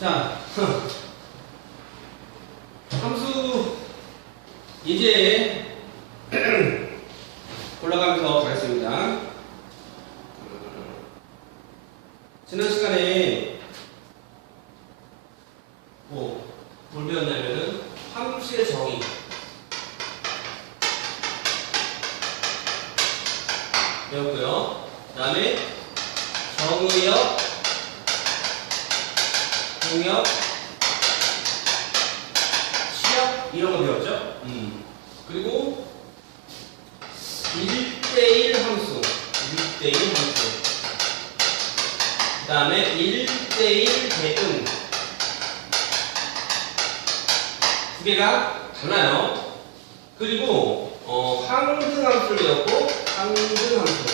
자, 함수 이제 올라가면서 가겠습니다. 지난 시간에 뭐, 뭘 배웠냐면은 함수의 정의 배웠고요. 그 다음에 정의역, 공역, 시역 이런 거 배웠죠? 음. 그리고 1대1 함수, 1대1 함수. 그 다음에 1대1 대응. 두 개가 달라요. 그리고 어, 항등 함수를 배웠고 항등 함수.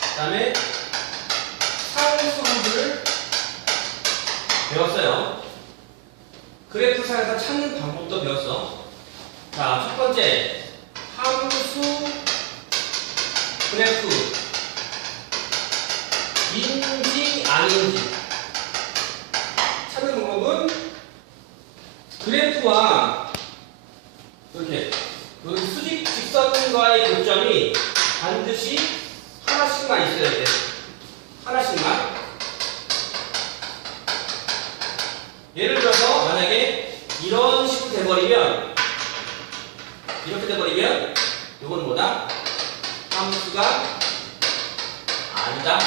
그 다음에 상수 함수를 배웠어요. 그래프상에서 찾는 방법도 배웠어. 자, 첫 번째 함수 그래프 인지 아닌지 찾는 방법은 그래프와 이렇게 여기 수직 직선과의 교점이 반드시 하나씩만 있어야 돼. 하나씩만. 예를 들어서 만약에 이런 식으로 돼버리면 돼버리면 이건 뭐다? 함수가 아니다.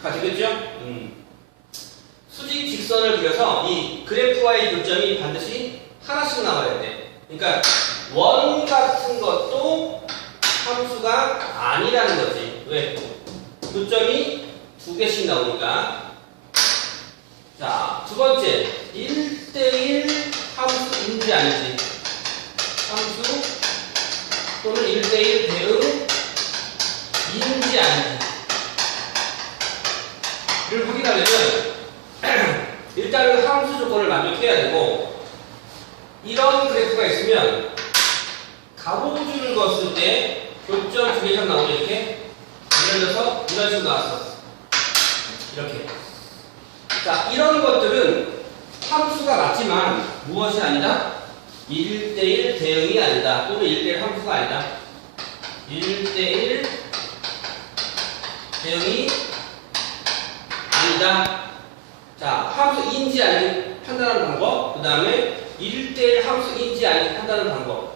가 되겠죠? 음. 수직 직선을 그려서 이 그래프와의 교점이 반드시 하나씩 나와야 돼. 그러니까 원 같은 것도 함수가 아니라는 거지. 왜? 교점이 두 개씩 나오니까. 자, 두 번째. 1대1 함수인지 아닌지. 함수 또는 1대1 대응 인지 아닌지. 를 확인하려면 일단은 함수 조건을 만족해야 되고 이런 그래프가 있으면 가로줄을 그었을 때 교점 두 개가 나오죠 이렇게 예를 들어서 이런 식으로 나왔어 이렇게 자 이런 것들은 함수가 맞지만 무엇이 아니다? 1대1 대응이 아니다. 또는 1대1 함수가 아니다. 1대1 대응이 아니다. 자 함수인지 아닌 판단하는 방법 그 다음에 1대1 함수인지 아닌 판단하는 방법.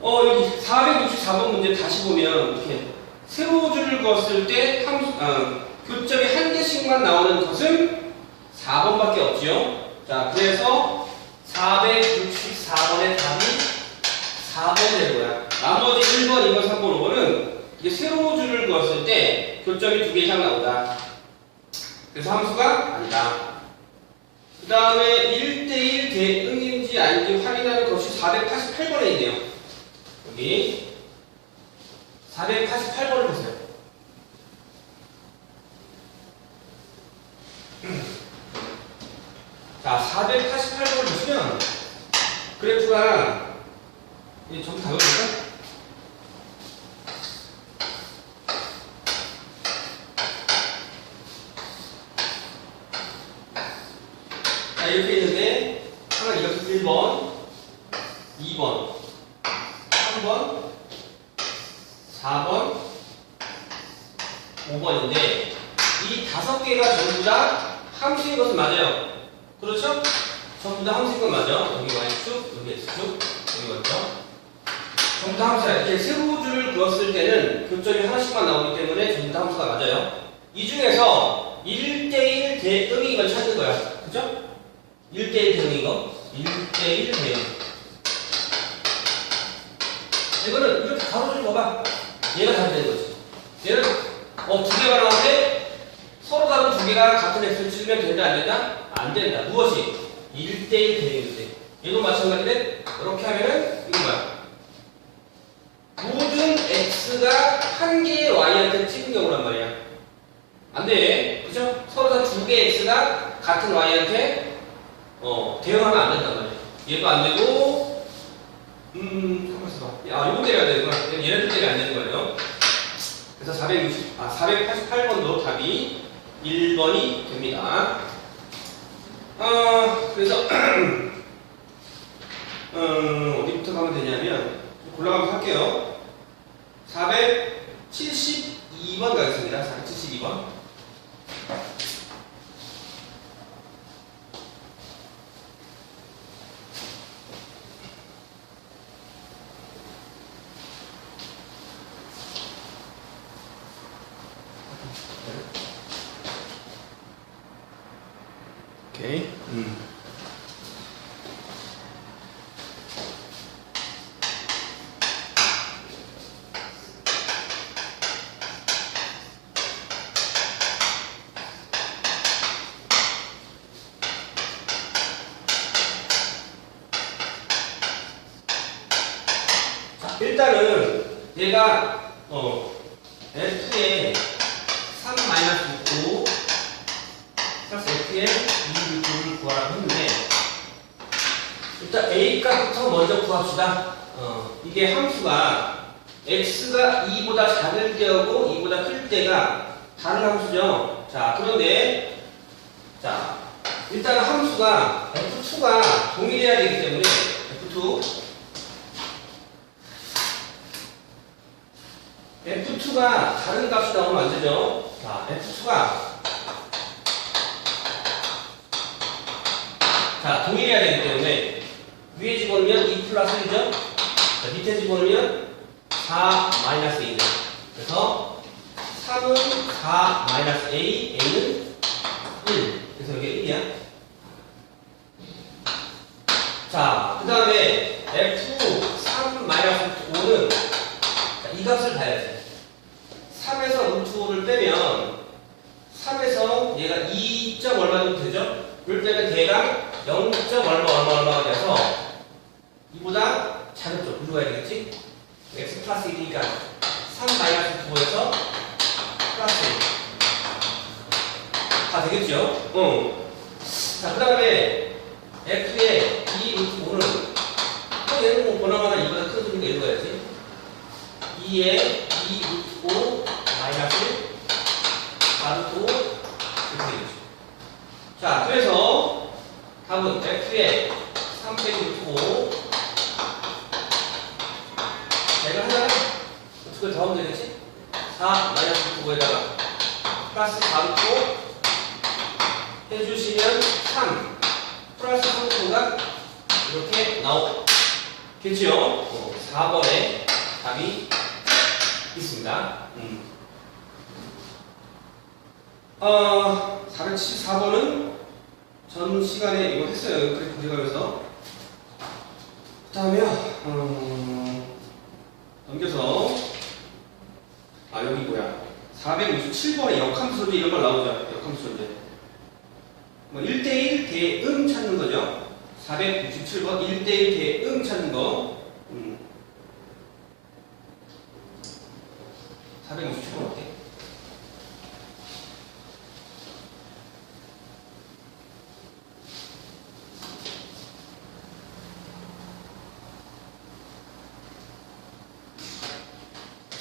어 여기 464번 문제 다시 보면 이렇게 세로줄을 그었을 때 함수, 아, 교점이 한 개씩만 나오는 것은 4번밖에 없지요. 자, 그래서 464번의 답이 4번이 되는 거야. 나머지 1번, 2번, 3번, 5번은 이게 세로 줄을 그었을 때 교점이 두 개 이상 나온다. 그래서 함수가 아니다. 그 다음에 1대1 대응인지 아닌지 확인하는 것이 488번에 있네요. 여기 488번을 보세요. 자, 488번을 보시면 그래프가 이제 전부 다 외울까? 자, 이렇게 있는데 하나 이렇게 1번, 2번, 3번, 4번, 5번인데 이 다섯 개가 전부 다 함수인 것은 맞아요. 그렇죠? 전부 다 함수인 건 맞아. 여기 y축, 여기 x축, 여기 맞죠? 전부 다 함수야. 이렇게 세로줄을 그었을 때는 교점이 하나씩만 나오기 때문에 전부 다 함수가 맞아요. 이 중에서 1대1 대응인 걸 찾는 거야. 그죠? 1대1 대응인 거. 1대1 대응. 이거는 이렇게 가로줄 봐봐. 얘가 되는 거지. 얘는 어, 두 개가 나오는데 서로 다른 두 개가 같은 x를 찍으면 된다 안 된다? 안 된다. 무엇이? 1대1 대응인데 얘도 마찬가지인데 이렇게 하면은 이거 뭐야? 모든 x가 한 개의 y한테 찍은 경우란 말이야. 안 돼. 그죠? 서로 다 두 개의 x가 같은 y한테 어, 대응하면 안 된단 말이야. 얘도 안 되고 음, 있어봐. 아, 요거 때려야 되는 거야. 얘네들 때려야 안 되는 거예요. 그래서 460, 아, 488번도 답이 1번이 됩니다. 어, 그래서 음, 어디부터 가면 되냐면 골라가면서 할게요. 472번 가겠습니다. 472번. 오케이. 음. 자, 일단은 얘가 어 F에 3 마이너스 9 플러스 F의 2를 구하라고 했는데 일단 A 값부터 먼저 구합시다. 어, 이게 함수가 x가 2보다 작을 때하고 2보다 클 때가 다른 함수죠. 자, 그런데 자, 일단 함수가 f2가 동일해야 되기 때문에 f2 F2가 다른 값이 나오면 안 되죠. 자, F2가 자, 동일해야 되기 때문에 위에 집어넣으면 2 플러스 1이죠. 자, 밑에 집어넣으면 4 마이너스 2죠. 그래서 3은 4 마이너스 A, A는 1. 그래서 이게 1이야. 자, 그 다음에 F 3 마이너스 5는 자, 이 값을 봐야지. 3에서 루트를 빼면 3에서 얘가 2. 점 얼마 정도 되죠? 를 빼면 대강 0. 점 얼마 얼마 얼마가 돼서 이보다 작은 쪽 일로 가야 되겠지? x 플러스 1이니까 3 마이너스 9에서 플러스 1. 다 되겠죠? 응. 자, 그 다음에 f의 2 루트 5는 어, 얘는 뭐 번호마다 이보다 큰 수니까 일로 가야지. 2에 2 루트 5 마이너스 4 루트 5 이렇게 되겠죠. 자, 그래서 답은 f의 3 빼기 루트 5 내가 하나 어떻게 더하면 되겠지? 4 마이너스 루트 5에다가 플러스 4 루트 5 해주시면 3 플러스 3 루트 5가 이렇게 나오겠지요? 어, 4번에 답이 있습니다. 음. 어, 474번은 전 시간에 이거 했어요. 그래프 그려가면서. 그 다음에요, 음, 넘겨서, 아, 여기 뭐야. 467번에 역함수 소재 이런 걸 나오죠. 역함수 소재. 뭐 1대1 대응 찾는 거죠. 467번 1대1 대응 찾는 거. 음. 467번 어때?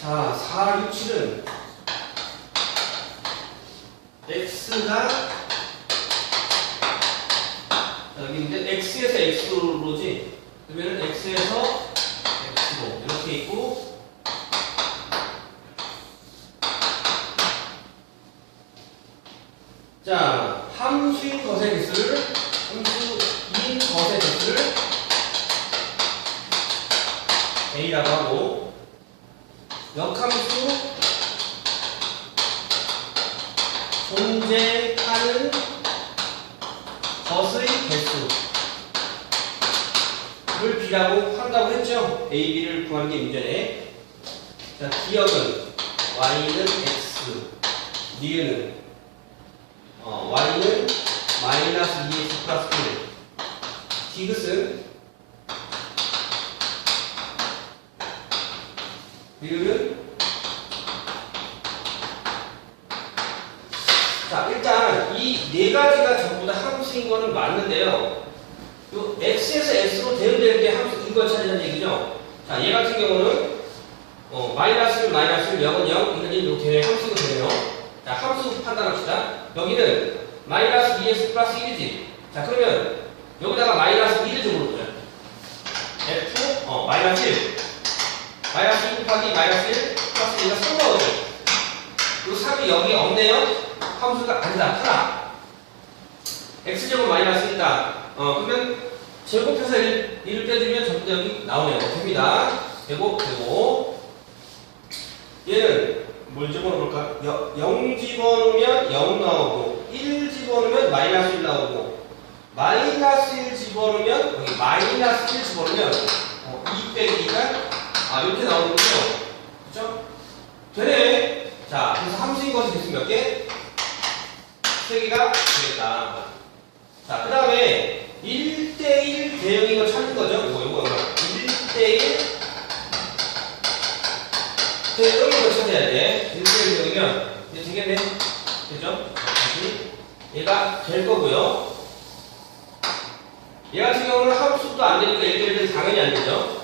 자, 4, 6, 7은 x가 여기 있는데 x에서 x로지 그러면 x에서 x로 이렇게 있고 자 함수인 것의 개수를 함수인 것의 개수를 a라고 하고 역함수 존재하는 것의 개수를 b라고 한다고 했죠. a, b를 구하는 게 문제네. 자, 기억은 y는 x, 니은은 어, y는 마이너스 2x 플러스 1. 디귿은 리을은 자 일단 이 네 가지가 전부 다 함수인 거는 맞는데요. 요 x에서 s로 대응될 때 함수 이걸 찾으는 얘기죠. 자 얘 같은 경우는 어, 마이너스 마이너스 0은 0 이런 이렇게 함수가 되네요. 자 함수 판단합시다. 여기는 마이너스 2x 플러스 1이지. 자, 그러면 여기다가 마이너스 1을 집어넣어줘요. f, 어, 마이너스 1. 마이너스 1 곱하기 마이너스 1 플러스 1가 3 나오죠. 그리고 3이 여기 없네요. 함수가 아니다. 하나. x제곱 마이너스 1이다. 어, 그러면 제곱해서 1, 1을 빼주면 전부 다 여기 나오네요. 됩니다. 제곱, 제곱. 얘는 뭘 집어넣을까? 0 집어넣으면 0 나오고 1 집어넣으면 마이너스 1 나오고 마이너스 1 집어넣으면 여기 마이너스 1 집어넣으면 어, 2 빼기 2가 아 이렇게 나오는군요. 그죠? 되네. 자, 그래서 함수인 것이 됐으몇 개? 3개가 되겠다. 자, 그 다음에 1대1 대응인 걸 찾는 거죠. 이거, 이거, 이거. 1대1 대응인 걸 찾아야 돼. 1대1 대응이면 이제 되겠네. 그죠? 자, 다시. 얘가 될 거고요. 얘 같은 경우는 함수도 안 되니까 1대1은 당연히 안 되죠.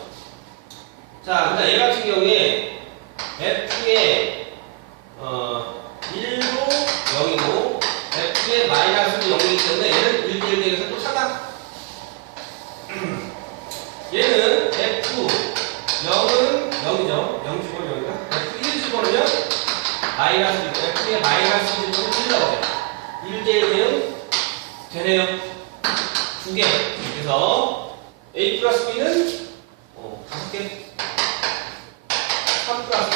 자, 그다음 얘 같은 경우에 f의 어, 1도 0이고 f의 마이너스도 0이기 때문에 얘는 1대 1 대응에서 또 차다. 얘는 f 0은 0이죠. 0 집어넣으면 0인가? f 1 집어넣으면 마이너스 1, f의 마이너스 1 집어넣으면 1 나오죠. 1대 1 대응 되네요. 두 개. 그래서 A 플러스 B는 어, 다섯 개. 3 플러스